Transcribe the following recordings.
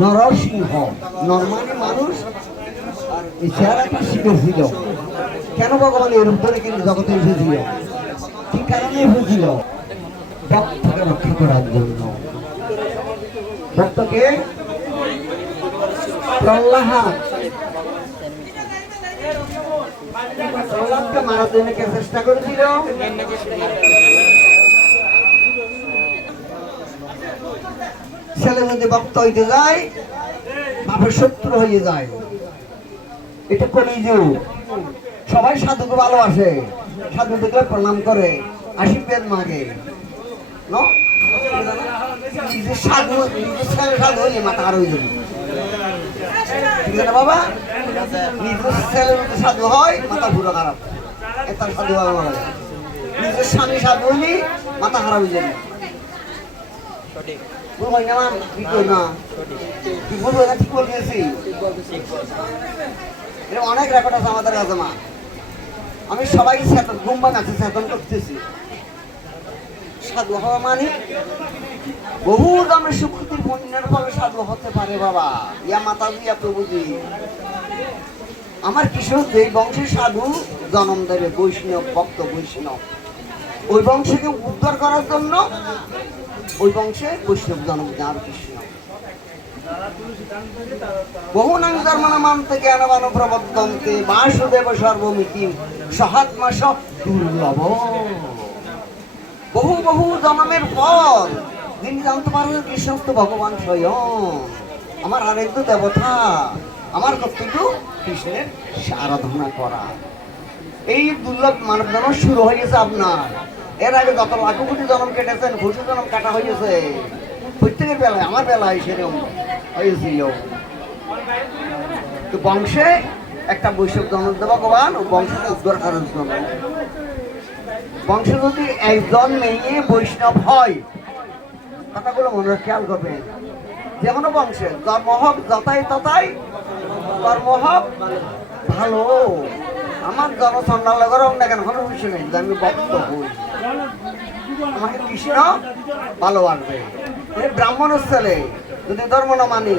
নরসিংহ, নরমানি মানুষ, আর এই চেহারাটা শিখে ছিল। কেন ভগবান এরূপ ধরে কিন্তু জগতে এসেছিল, কি কারণে এসেছিল? ভক্তকে রক্ষা করার জন্য। ভক্তকে প্রহ্লাদকে মারার জন্য কে চেষ্টা করেছিল? ছেলে যদি ভক্ত হইতে যায়, বাপের শত্রু হয়ে যায়। এটা কলিযুগ। সবাই সাধুকে ভালোবাসে, সাধু দেখলে প্রণাম করে, আশীর্বাদ মাগে। নিজের সাধু, নিজের ছেলে সাধু হইলে মাথা আর হয়ে যাবে, ঠিক আছে বাবা? নিজের ছেলে যদি সাধু হয়, মাথা পুরো খারাপ, তার সাধু বাবা মারা যায়। নিজের স্বামী সাধু হইলে মাথা খারাপ হয়ে যাবে। অনেক রেকর্ড আছে আমাদের কাছে মা। আমি সবাইকে গুম্বান আছে চেতন করতেছি। সাধু হওয়া মানে বহু দামে সুখতির পুণ্যের ফলে সাধু হতে পারে বাবা। ইয়া মাতাজি, ইয়া প্রভুজি, আমার কিশোর যে বংশের সাধু জন্ম দেবে, বৈষ্ণব ভক্ত বৈষ্ণব, ওই বংশকে উদ্ধার করার জন্য ওই বংশে বৈষ্ণব জন্ম দেয়। কৃষ্ণ বহু নাম জন্মনাম থেকে জ্ঞানবান প্রবর্তন্তে বাসুদেব সর্বমিতি সহাত্মা সব দুর্লভ। বহু বহু জন্মের পর তিনি জানতে পারলেন কৃষ্ণ তো ভগবান স্বয়ং, আমার আরেক দেবতা, আমার কর্তব্য কৃষ্ণের আরাধনা করা। এই দুর্লভ মানব জন্ম শুরু হয়ে গেছে আপনার। এর আগে যত লাখ কোটি জন্ম কেটেছেন, ঘুষি জন্ম কাটা হয়ে গেছে। প্রত্যেকের বেলায়, আমার বেলায় সেরকম হয়েছিল। তো বংশে একটা বৈষ্ণব জন্ম দেব ভগবান, ও বংশকে উদ্ধার করার জন্য। বংশে যদি একজন মেয়ে বৈষ্ণব হয়, কথাগুলো মনে খেয়াল করবেন, যে কোনো বংশে জন্ম হোক যথাই তথাই কর্ম হোক ভালো। আমার জন্ম সন্ন্যাল করো না কেন, কোনো বিষয় নেই, আমি ভক্ত হই, আমাকে কৃষ্ণ ভালোবাসবে। ব্রাহ্মণের ছেলে যদি ধর্ম না মানি,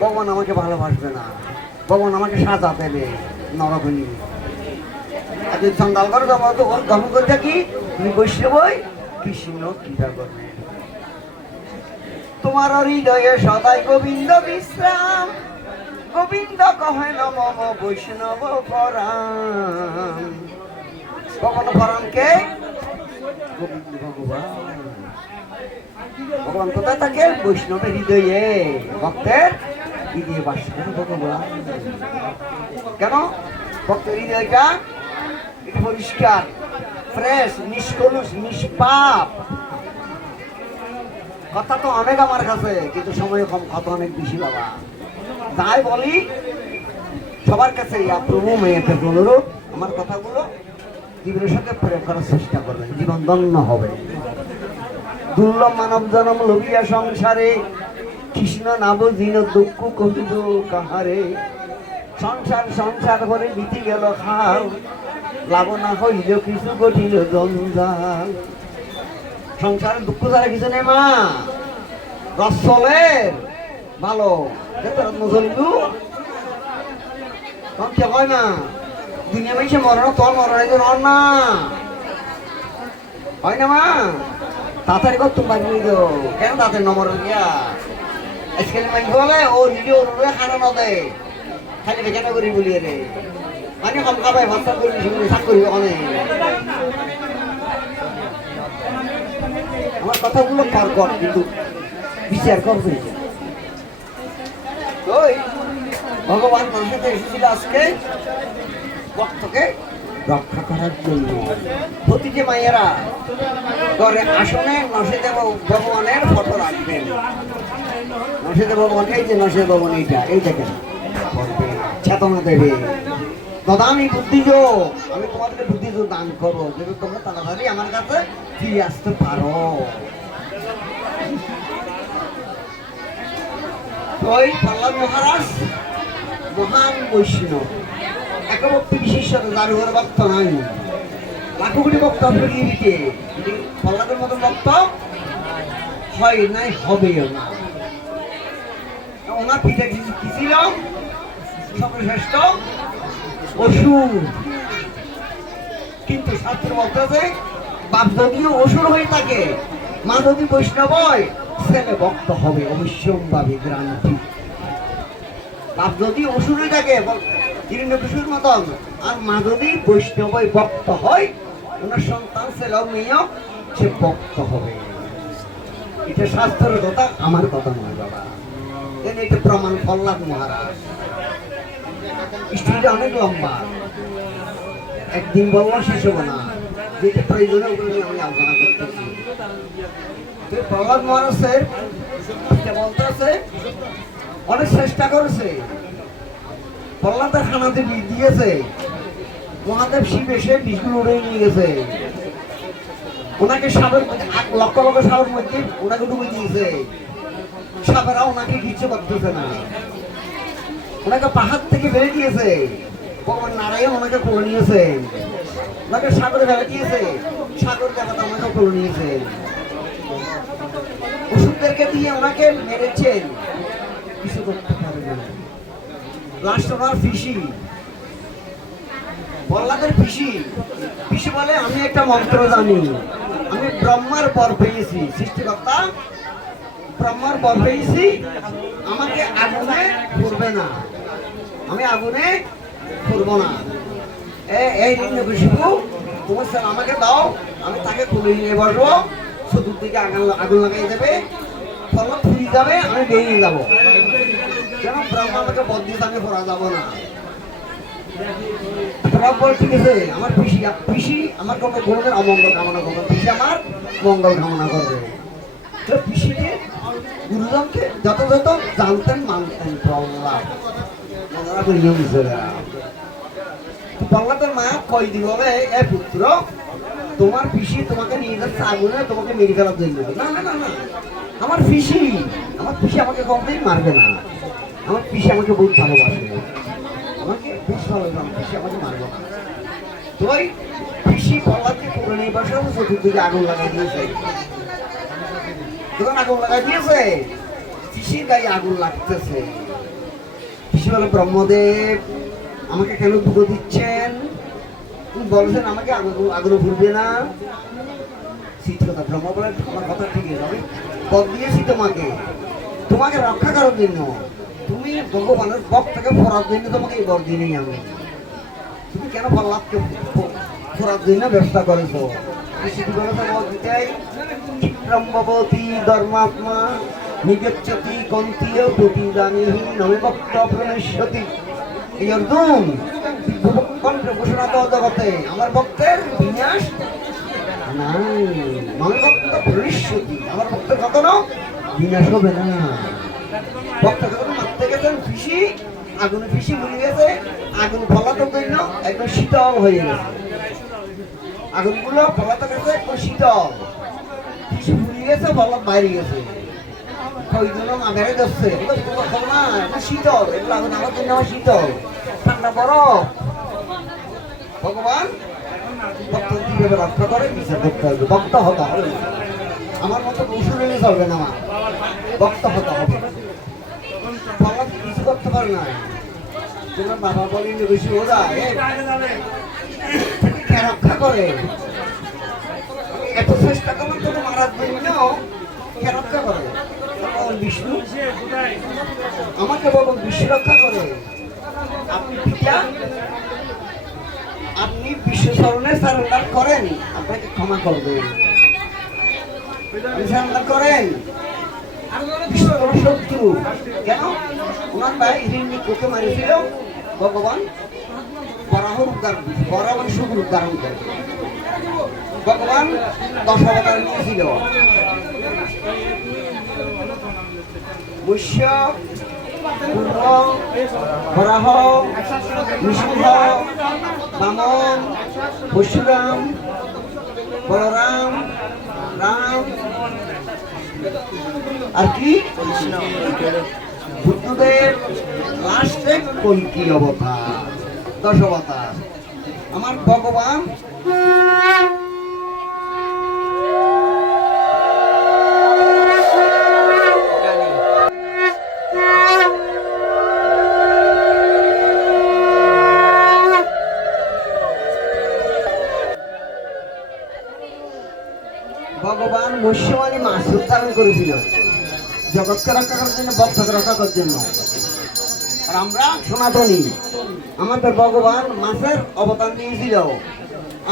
ভগবান আমাকে ভালোবাসবে না, ভগবান আমাকে সাজা দেবে নরকনি। আর যদি সন্ন্যাল করো ধর্ম করে থাকি, তুমি বৈষ্ণব হই, কৃষ্ণ কৃপা করবে। তোমার হৃদয়ে সদাই গোবিন্দ বিশ্রাম, গোবিন্দ কহে নম বৈষ্ণব পরাম। ভগবান পরাম কে? গোবিন্দ ভগবান। ভগবান কোথায় থাকে? বৈষ্ণবের হৃদয়ে, ভক্তের হৃদয়ে বাস করে ভগবান। কেন? ভক্তের হৃদয়টা এটা পরিষ্কার, ফ্রেশ, নিষ্কলুষ, নিষ্পাপ। কথা তো অনেক আমার কাছে, কিন্তু সময় কম, কথা অনেক বেশি বাবা। তাই বলি সবার কাছে, প্রভু মেয়েকে অনুরোধ, আমার কথাগুলো জীবনের সাথে প্রয়োগ করার চেষ্টা করবেন, জীবন ধন্য হবে। দুর্লভ মানব জন্ম লভিয়া সংসারে, কৃষ্ণ নাম জিন দুঃখ কহিল কাহারে। সংসার সংসার করে বিতি গেল খাল, লাভ না হইল কিছু কঠিল জঞ্জাল। সংসারের দুঃখ ছাড়া কিছু নেই মা, রসলের ভালো নজলু হয় না। দুনিয়া মাইসে মরণ, তোর মরণ না হয় না মা। তাড়াতাড়ি কর তুমি বাড়ি নিয়ে কেন তাড়াতাড়ি নমর গিয়া আজকাল মাইক বলে ও নিজে ওরে খানা না দেয়, খালি কেন করি বলিয়ে রে, মানে কম খাবাই ভাত করি শাক করি অনেক। আমার কথাগুলো পার কর, কিন্তু বিচার করবে। ভগবান তোর সাথে এসেছিল আজকে ভক্তকে রক্ষা করার জন্য। প্রতিটি মায়েরা ঘরে আসনে নসিদেব ভগবানের ফটো রাখবেন। নসিদেব ভগবান, এই যে নসিদেব ভগবান, এইটা এই দেখেন, চেতনা দেবে। দাদা আমি বুদ্ধিযোগ, আমি তোমাদেরকে বুদ্ধিযোগ দান করবো, যেহেতু তোমরা তাড়াতাড়ি আমার কাছে ফিরে আসতে পারো। ওই প্রহ্লাদ মহারাজ মহান বৈষ্ণব, একটা ভক্তি বিশেষ, যার ঘরে ভক্ত নাই, লাখো কোটি ভক্ত পৃথিবীতে, প্রহ্লাদের মতো ভক্ত হয় নাই, হবেও না। ওনার পিঠে কি ছিল? সর্বশ্রেষ্ঠ অসুর। কিন্তু শাস্ত্র বলতেছে বাপ যদিও অসুর হয়ে থাকে, মা যদি বৈষ্ণব হয়, ছেলে ভক্ত হবে অবশ্যম্ভাবী গ্রান্তি। বাপ যদি অসুর হয়ে থাকে হিরণ্যকশিপুর মতন, আর মা যদি বৈষ্ণব ভক্ত হয়, ওনার সন্তান ছেলে মেয়েও সে ভক্ত হবে। এটা শাস্ত্রের কথা, আমার কথা নয় বাবা। এটা প্রমাণ প্রহ্লাদ মহারাজ। স্টোরিটা অনেক লম্বা, একদিন বলবো শেষ হবো না, যেটা প্রয়োজনে ওগুলো নিয়ে আমি আলোচনা করতেছি। প্রহ্লাদ মহারাজের বলতে আছে অনেক চেষ্টা করেছে, প্রহ্লাদের খানাতে বিষ দিয়েছে, মহাদেব শিব এসে বিষগুলো উড়ে নিয়ে গেছে, ওনাকে সাপের লক্ষ লক্ষ সাপের মধ্যে ওনাকে ডুবে দিয়েছে, সাপেরা ওনাকে কিছু করতেছে না, ওনাকে পাহাড় থেকে বেড়ে দিয়েছে, ভগবান নারায়ণ ওনাকে কোলে নিয়েছে, ওনাকে সাগরে ফেলে দিয়েছে, সাগর দেবতা ওনাকে কোলে নিয়েছে, ওষুধদেরকে দিয়ে ওনাকে মেরেছেন, কিছু করতে পারে না। লাস্ট ওনার পিসি, প্রহ্লাদের পিসি পিসি বলে আমি একটা মন্ত্র জানি, আমি ব্রহ্মার বর পেয়েছি, সৃষ্টিকর্তা ব্রহ্মার বর পেয়েছি, আমাকে আগুনে পুড়বে না, আমি আগুনে পুড়ব না। এই হিরণ্যকশিপু তোমার স্যার আমাকে দাও, আমি তাকে খুলে নিয়ে বসবো, চতুর্দিকে আগুন লাগাই দেবে, প্রহ্লাদ ফুরিয়ে যাবে, আমি বেরিয়ে যাবো, কেন ব্রহ্মা আমাকে বর দিয়ে তাকে পড়া যাবো না। ঠিক আছে, আমার পিসি পিসি আমার কোনোদিন অমঙ্গল কামনা করবে, পিসি আমার মঙ্গল কামনা করবে। তো পিসিকে গুরুজনকে যত যত জানতেন মানতেন প্রহ্লাদ। প্রহ্লাদের মা কই দিব এ পুত্র, তোমার পিসি তোমাকে নিয়ে যাচ্ছে আগুনে, তোমাকে মেরে ফেলার জন্য। না না না না, আমার পিসি আমাকে কখনোই মারবে না, আমার পিসি আমাকে বহুত ভালোবাসে, আমাকে বেশ ভালোবাসে, আমার পিসি আমাকে মারবে না। তুই পিসি প্রহ্লাদকে করে নিয়ে বসে চতুর্দিকে আগুন লাগাই দিয়েছে, যখন আগুন লাগাই দিয়েছে পিসির গায়ে আগুন লাগতেছে। পিসি বলে ব্রহ্মদেব আমাকে কেন দুটো দিচ্ছেন, তুমি বলছেন আমাকে আগুনে ভুলবে না। শীত কথা ব্রহ্ম বলে আমার কথা ঠিক আছে, আমি বর দিয়েছি তোমাকে, তোমাকে রক্ষা করার জন্য, তুমি ভগবানের ভক্তকে ফরার জন্য তোমাকে এই বর দিনেই আমি, তুমি কেন প্রহ্লাদকে ফরার জন্য ব্যবস্থা করেছো। ব্রহ্মবতী ধর্মাত্মা নিগচ্ছতি কন্তীয় প্রতিদানিহী নমে ভক্ত প্রণশ্যতি। এই অর্জুন ঘোষণা তো জগতে আমার ভক্তের বিনাশ নাই, নমে ভক্ত প্রণশ্যতি, আমার ভক্তের কখনো বিনাশ হবে না। ভক্ত কখনো মারতে গেছেন পিসি, আগুনে পিসি মরে গেছে, আগুন ফলানোর জন্য একদম শীতল হয়ে গেছে, আগুনগুলো ফলাতে গেছে একদম শীতল, পিসি মরে গেছে, ফলাত বাইরে গেছে, ওই জন্য মা বেড়ে যাচ্ছে না, এটা শীতল, এগুলো আগুন আমার জন্য আমার শীতল, ঠান্ডা বরফ। ভগবান ভক্ত কিভাবে রক্ষা করে বিচার করতে হবে, ভক্ত হতে হবে, আমার মতো ওষুধ এনে চলবে না, আমার ভক্ত হতে হবে। ভগবান কিছু করতে পারে না, তোমার বাবা বলেন বেশি ওরা রক্ষা করে, এত চেষ্টা করলাম তোকে মারার জন্য কে রক্ষা করে, বিষ্ণু আমাকে বলুন বিশ্ব রক্ষা করে। আপনি পিতা, আপনি বিশ্ব চরণে সারেন্ডার করেন, আপনাকে ক্ষমা করবেন, সারেন্ডার করেন। শত্রু কেন ওনার ভাই হিরণ্যকশিপুকে মারিছিল, ভগবান বরাহর উদ্ধার, বরাহর শুভর উদ্ধারণ করে, ভগবান 10 অবতার নিয়েছিল, মৎস্য, কুম্ভ, বরাহ, নৃসিংহ, বামন, পরশুরাম, বলরাম, রাম, আর কি বুদ্ধদেব, লাস্টে কল্কি অবতার, 10 অবতার। আমার ভগবান মৎস্য মানে মাছ রূপ ধারণ করেছিল জগৎকে রক্ষা করার জন্য, ভক্তকে রক্ষা করার জন্য। আর আমরা সনাতনী, আমাদের ভগবান মাছের অবদান দিয়েছিল।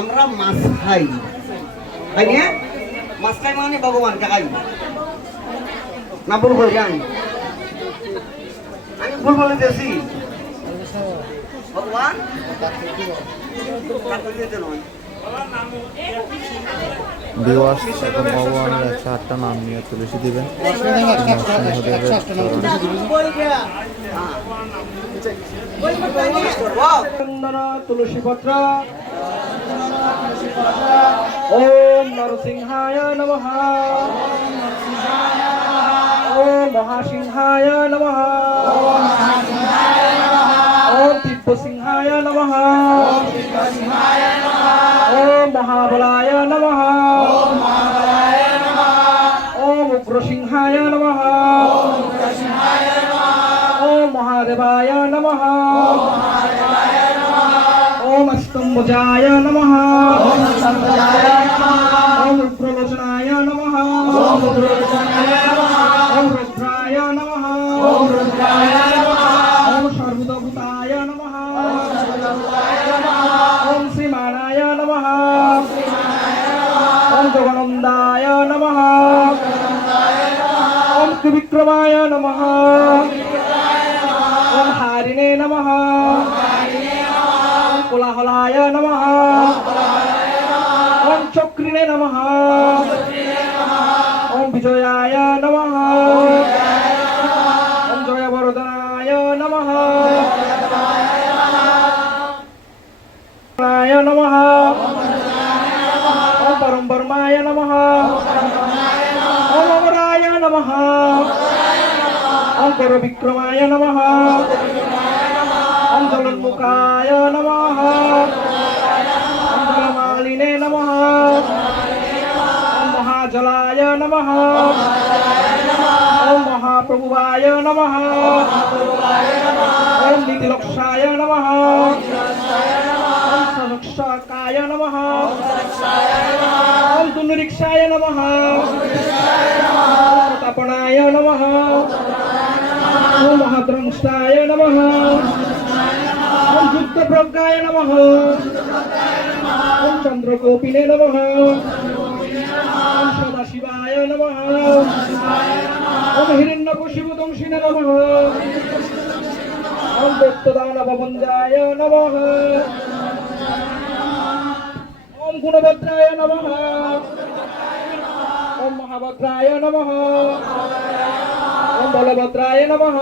আমরা মাছ খাই, তাই না? মাছ খাই মানে ভগবানকে খাই না? ভুল করি আমি ভুল বলেছি? ভগবান ভিউয়ার্স, এখন ভগবানের 108টা নাম নিয়ে তুলসী দিবেন তুলসী পত্র। ওম নরসিংহায় নমঃ। ওম মহাসিংহায় নমঃ। ওম দিব্যসিংহায় নমঃ। ওম মহাবলায় নমঃ। ওম উগ্রসিংহায় নমঃ। ওম মহাদেবায় নমঃ। ওম স্তম্ভজায় নমঃ। ওম রুদ্রলোচনায় নমঃ। ওম রুদ্রায় নমঃ। ওম সর্বতভূতায় নমঃ। ওম শ্রীমানায় নমঃ। ওম যোগানন্দায় নমঃ। ওম ত্রিবিক্রমায় নমঃ। ওম হারিণে নমঃ। ওম কোলাহলায় নমঃ। ওম চক্রিণে নমঃ। ওম বিজয়ায় নমঃ। ওম জয়বর্ধনায় নমঃ। নমঃ। ওম পরম বর্মায় নমঃ। ওম অমরায় নমঃ। ওম করবিক্রমায় নমঃ। ওম জলোন্মুখায় নমঃ। ওম জলমালিনে নমঃ। ওম মহাজলায় নমঃ। ওম মহাপ্রভুবায় নমঃ। ওম নীতিলক্ষায় নমঃ। ওম সহস্রকায় নমঃ। ওম দুন্দুরিক্ষায় নমঃ। ওম প্রতাপনায় নমঃ। ওম মহাদ্রংষ্টায় নমঃ। ওম যুদ্ধপ্রজ্ঞায় নমঃ। ওম চন্দ্রকৌপিনে নমঃ। ওম সদাশিবায় নমঃ। ওম হিরণ্যকশিপুদংশিনে নমঃ। ওম দত্তদানবভঞ্জায় নমঃ। ওম গুণভদ্রায় নমঃ। ওম মহাভদ্রায় নমঃ। ওম বলভদ্রায় নমঃ।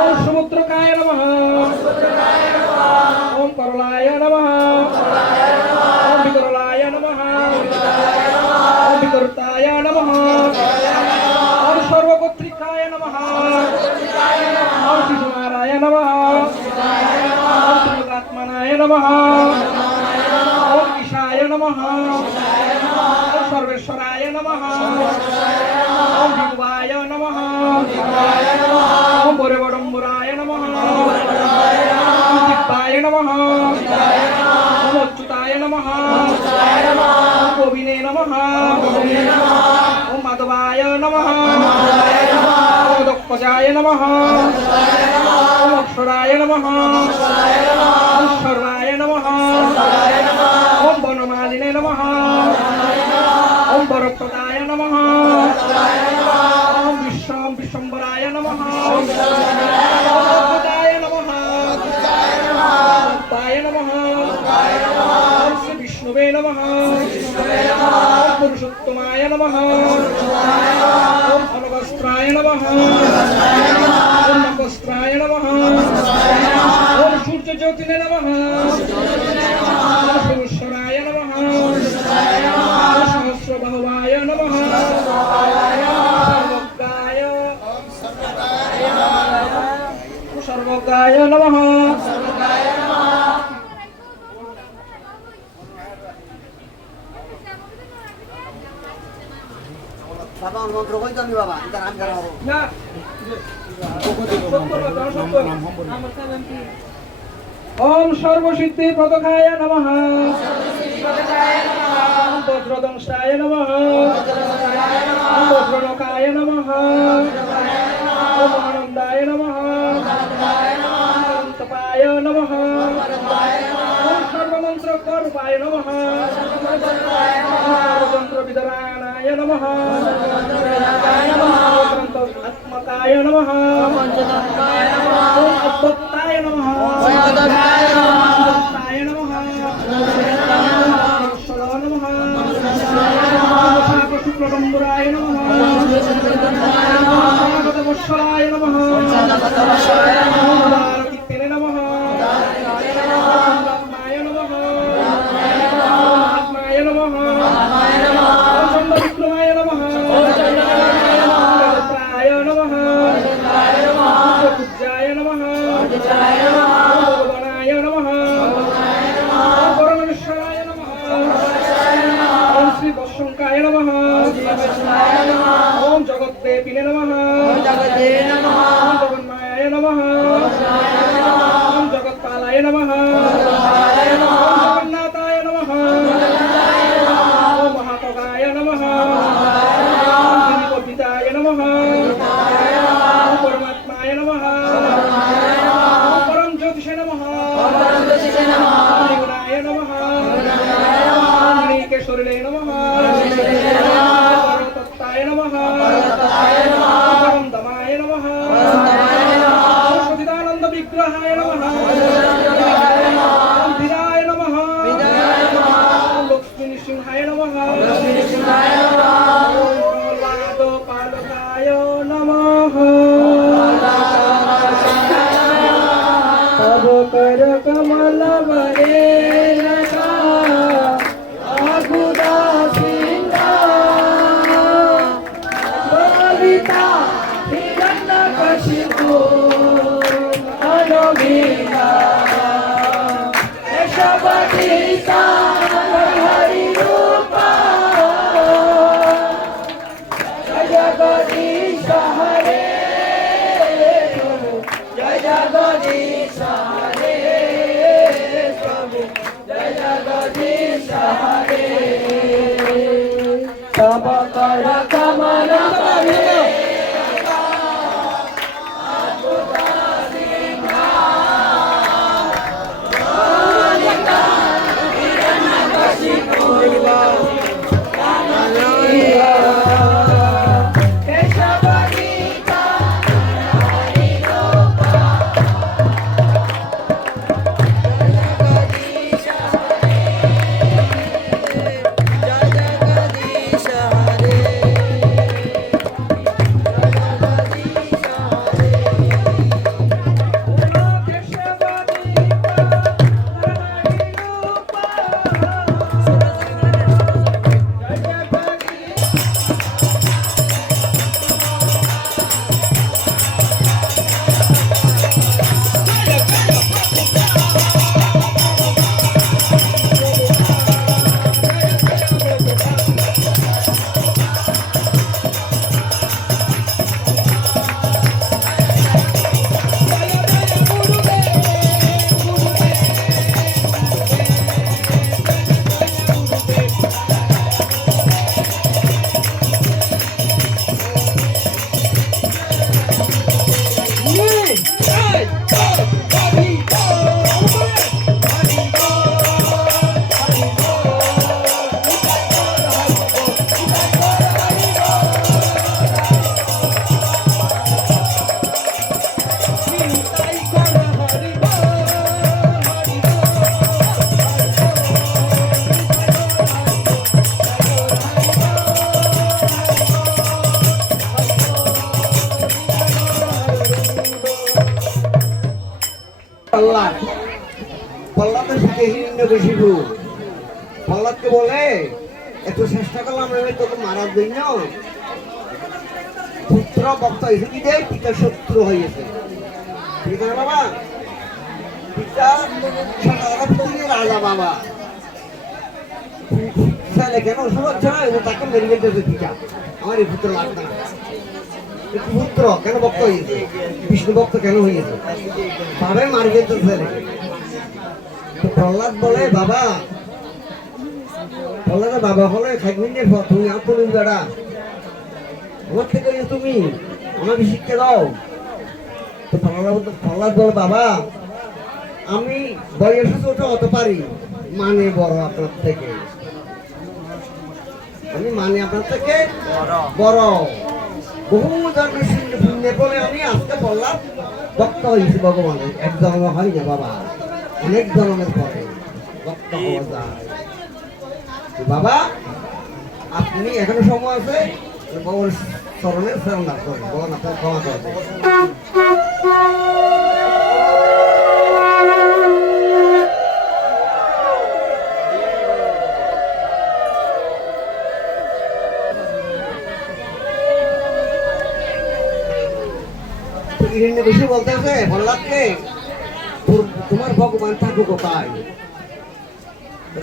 ওম সমুদ্রকায় নমঃ। ওম করলায় নমঃ। ওম বিকরলায় নমঃ। ওম বিকর্তায় নমঃ। ওম সর্বগোত্রিকায় নমঃ। ওম শিশুনারায় নমঃ। ওম ত্রিলোকাত্মনায় নমঃ। ওম ঈশায় নমঃ। ওম সর্বেশ্বরায় নমঃ। ওম বিভুবায় নমঃ। ওম বরেবডম্বরায় নমঃ। ওম দিব্যায় নমঃ। ওম অচ্যুতায় নমঃ। ওম গোবিনে নমঃ। ওম মাধবায় নমঃ। ওম দক্ষজায় নমঃ। ওম অক্ষরায় নমঃ। ওম সর্বায় নমঃ। ওম বনমালিনে নমঃ। ওম বরপ্রদায় নমঃ। ওম বিশ্বম্বরায় নমঃ। ওম অদ্ভুতায় নমঃ। তায় নমঃ। ওম শ্রী বিষ্ণুবে নমঃ। ওম পুরুষোত্তমায় নমঃ। ওম অনবস্ত্রায় নমঃ। ওম নকস্ত্রায় নমঃ। ওম সূর্যজ্যোতিনে নমঃ। ওম সহস্রায় নমঃ। ওম সহস্রবাহুবায় নমঃ। সর্বজ্ঞায় নমঃ। বাবা মন্ত্র কই জানি বাবা এটা নাম করা হবে না ওম সর্বসিদ্ধি প্রদকায় নমঃ। বজ্রদংশায় নমঃ বজ্রনকায় নমঃ ওম আনন্দায় নমঃ অনন্তপায় নমঃ ওম সর্বমন্ত্রকরূপায় নমঃ সর্বতন্ত্রবিদরায়ণায় নমঃ আত্মকায় নমঃ ওম অদ্বৈতায় নমঃ অদ্বৈতায় নমঃ শুক্লডম্বরায় নমঃ বৎসরায় নমঃ কীর্তনে নমঃ আত্মায় নমঃ আত্মায় নমঃ চন্দ্রবিক্রমায় নমঃ চন্দ্রায় নমঃ পূজ্যায় নমঃ ভগবানায় নমঃ পরমেশ্বরায় নমঃ ওম শ্রী বৎসঙ্কায় নমঃ ওম জগদ্দেবিনে নমঃ ওম জগন্মায়ায় নমঃ ওম জগৎপালায় নমঃ ওম জগন্নাথায় নমঃ ওম মহাপগায় নমঃ ওম দিবিকপিতায় নমঃ ওম পরমাত্মায় নমঃ ওম পরম জ্যোতিষে নমঃ ওম নিগুণায় নমঃ ওম নীকেশ্বরে নমঃ পরতত্ত্বায় নমঃ পরম দমায় নমঃ ওম সচিদানন্দ বিগ্রহায় নমঃ ওম বিদায় নমঃ ওম লক্ষ্মী নৃসিংহায় নমঃ ওম প্রহ্লাদ পালকায় নমঃ তব কর কমল বরে লতা আগুদা সিংহা বলিতা হিরণ্যকশিপু অনুমিতা এসবদিতা হরি রূপা জয় জগদীশ হরে জয় জগদীশ হরে প্রভু জয় জগদীশ হরে তব কর কমল বরে প্রহ্লাদের সাথে হিরণ্যকশিপু প্রহ্লাদকে বলে এত চেষ্টা করলাম আমি তোকে মারার জন্য পুত্র ভক্ত হয়েছে কি দেয় পিতা শত্রু হয়েছে ঠিক আছে বাবা পিতা পৃথিবীর রাজা বাবা ছেলে কেন ওষুধ হচ্ছে না তাকে মেরে গেছে পিতা আমার এই পুত্র লাগবে না পুত্র কেন ভক্ত হয়েছে বিষ্ণু ভক্ত কেন হয়েছে ভাবে মারি গেছে ছেলে প্রহ্লাদ বলে বাবা বললে তো বাবা হলে খাইমিনের পর তুমি আর তুমি বেড়া আমার থেকে তুমি আমাকে শিক্ষা দাও। তো ফল্লাদ বলে বাবা আমি বয়সে ছোট হতে পারি মানে বড় আপনার থেকে, আমি মানে আপনার থেকে বড়। বহু ধরনের শূন্য বলে আমি আজকে বললাম ভক্ত হয়েছি ভগবানের। এক জন্ম হয় না বাবা, অনেক জন্মের পরে ভক্ত হওয়া যায়। তো বাবা আপনি এখনো সময় আছে ভগবানের চরণে শরণার্থ করেন, ভগবান আপনার ক্ষমা করবে। বেশি বলতেছে প্রহ্লাদকে তোমার ভগবান থাকুক কোথায়?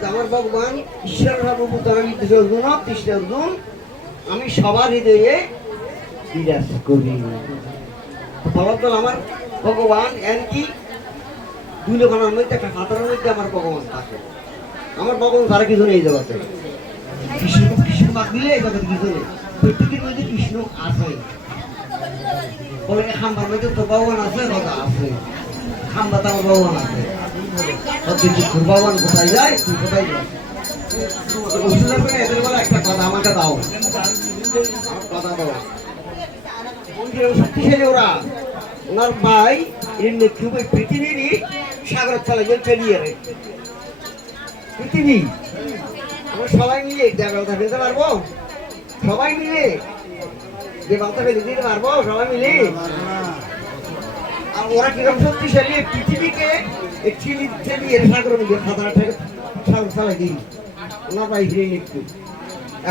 আমার ভগবান ঈশ্বর সর্বভূত অর্জুন কৃষ্ণ অর্জুন আমি সবার হৃদয়ে বিরাজ করি। প্রহ্লাদ আমার ভগবান এমনকি দুই লোকানোর মধ্যে একটা খাতার মধ্যে আমার ভগবান থাকে। আমার ভগবান তারা কিছু নেই জগতে, কৃষ্ণ কৃষ্ণ বাদ দিলে এই জগতে কিছু নেই। প্রত্যেকের মধ্যে কৃষ্ণ আছে। বলে খাম্বার মধ্যে তো ভগবান আছে, কথা আছে খাম্বা তো আমার ভগবান আছে। তোর ভগবান কোথায় যায়, তুই কোথায় যাস? এদের বলে একটা কথা আমাকে দাও, আমার কথা দাও। শক্তিশালী ওরা, ওনার ভাই পৃথিবীরই সাগর চলে গেল চলিয়ে রে পৃথিবী। আমরা সবাই মিলে দেবতা ফেলতে পারবো, সবাই মিলে দেবতা ফেলে দিতে পারবো সবাই মিলে। আর ওরা কিরকম শক্তিশালী, পৃথিবীকে ঠেলিয়ে সাগর মিলে খাতার সাগর চালাই দিই ওনার ভাই একটু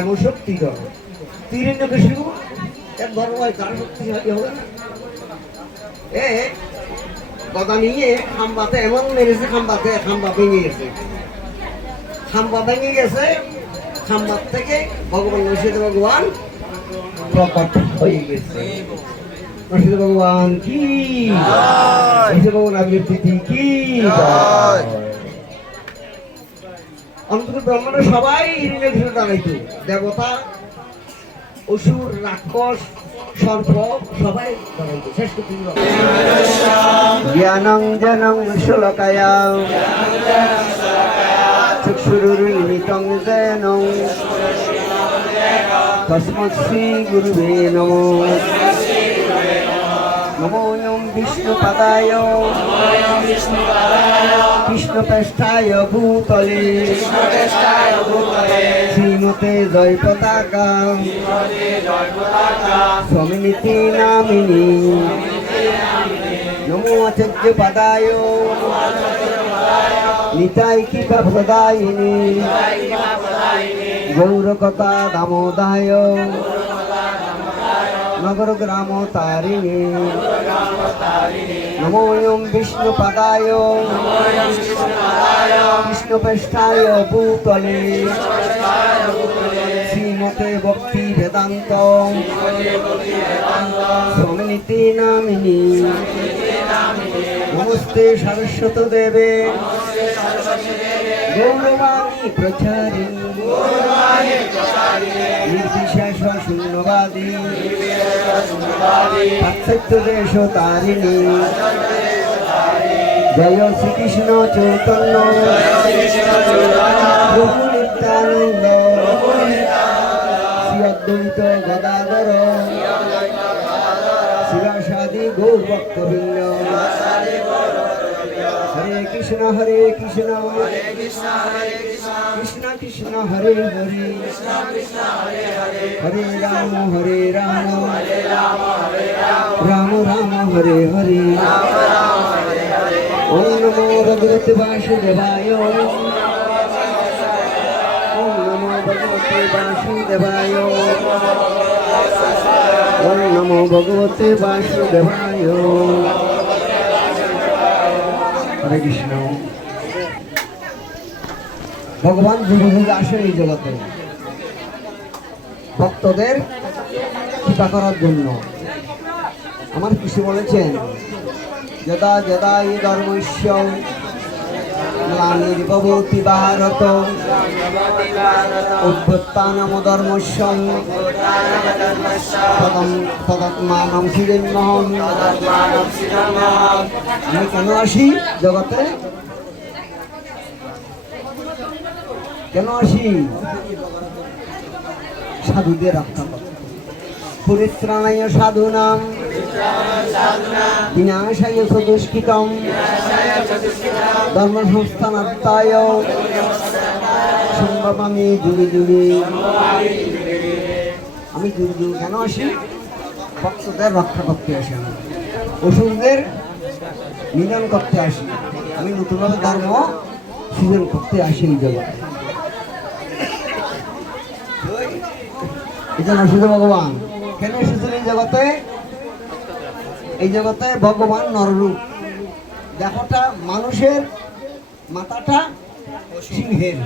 এমন শক্তি ধর তিরিন্নকে শুরু এক ধর্ম হয় তার শক্তিশালী হবে না। এ গদা নিয়ে খাম্বাতে এমন মেরেছে, খাম্বাতে খাম্বা ভেঙে গেছে, খাম্বা ভেঙে গেছে। খাম্বার থেকে ভগবান নৈষেদ ভগবান প্রকট হয়ে গেছে। নৈষেদ ভগবান কি নৈষেদ ভগবান আবির্ভূতি কি অন্তত ব্রহ্মাণ্ডের সবাই ঋণে ঘিরে দাঁড়াইতো, দেবতা অসুর রাক্ষস সর্প সবাই দাঁড়াইতো। শ্রেষ্ঠ জ্ঞানং জনং শ্লোকায়া চক্ষুরুন্মিলিতং যেন তস্মৎ শ্রী গুরুবে নমো। নমো বিষ্ণুপাদায় কৃষ্ণপৃষ্ঠায় ভূতলে শ্রীমতে জয় পতাকা স্বামিনীতি নামিনী। নমো আচার্য পদায় নিতাই কৃপা প্রদায়িনী গৌরকথা দামোদায় নগর গ্রাম তারিণী। নমো বিষ্ণুপাদায় কৃষ্ণপৃষ্ঠায় ভূতলে শ্রীমতে ভক্তি বেদান্ত স্বামিনীতি নামিনী। নমস্তে সরস্বত দেবে গৌরবাণী প্রচারিণী নির্বিশেষ শূন্যবাদী পাশ্চাত্য দেশ তারিণী। জয় শ্রীকৃষ্ণ চৈতন্য প্রভু নিত্যানন্দ শ্রী অদ্বৈত গদাধর শিবাসাদি গৌর ভক্তবৃন্দ। হরে কৃষ্ণ কৃষ্ণ কৃষ্ণ হরে হরে হরে রাম রাম রাম হরে হরে। ওম নমো ভগবতে বাসুদেবায় ওম নমো ভগবতে বাসুদেবায় ওম নমো ভগবতে বাসুদেবায়। হরে কৃষ্ণ। ভগবান যুগে যুগে আসেন এই জগতে ভক্তদের কৃপা করার জন্য। আমার কৃষ্ণ বলেছেন যদা যদা ই ধর্মস্য গ্লানির্ভবতি ভারত অভ্যুত্থানমধর্মস্য তদাত্মানং সৃজন্মহং। আমি কেন আসি জগতে? কেন আসি? সাধুদের রক্ষা করতে। পরিত্রাণায় সাধুনাং বিনাশায় চ দুষ্কৃতম ধর্ম সংস্থানার্থায় সম্ভবামি যুগে যুগে। আমি যুগে যুগে কেন আসি? ভক্তদের রক্ষা করতে আসি, আমি অসুরদের মিলন করতে আসি, আমি নতুনভাবে ধর্ম সৃজন করতে আসি এই জগতে। এই জন্য শুধু ভগবান কেন এসেছেন এই জগতে? এই জগতে ভগবান নররূপ, দেহটা মানুষের, মাথাটা সিংহের।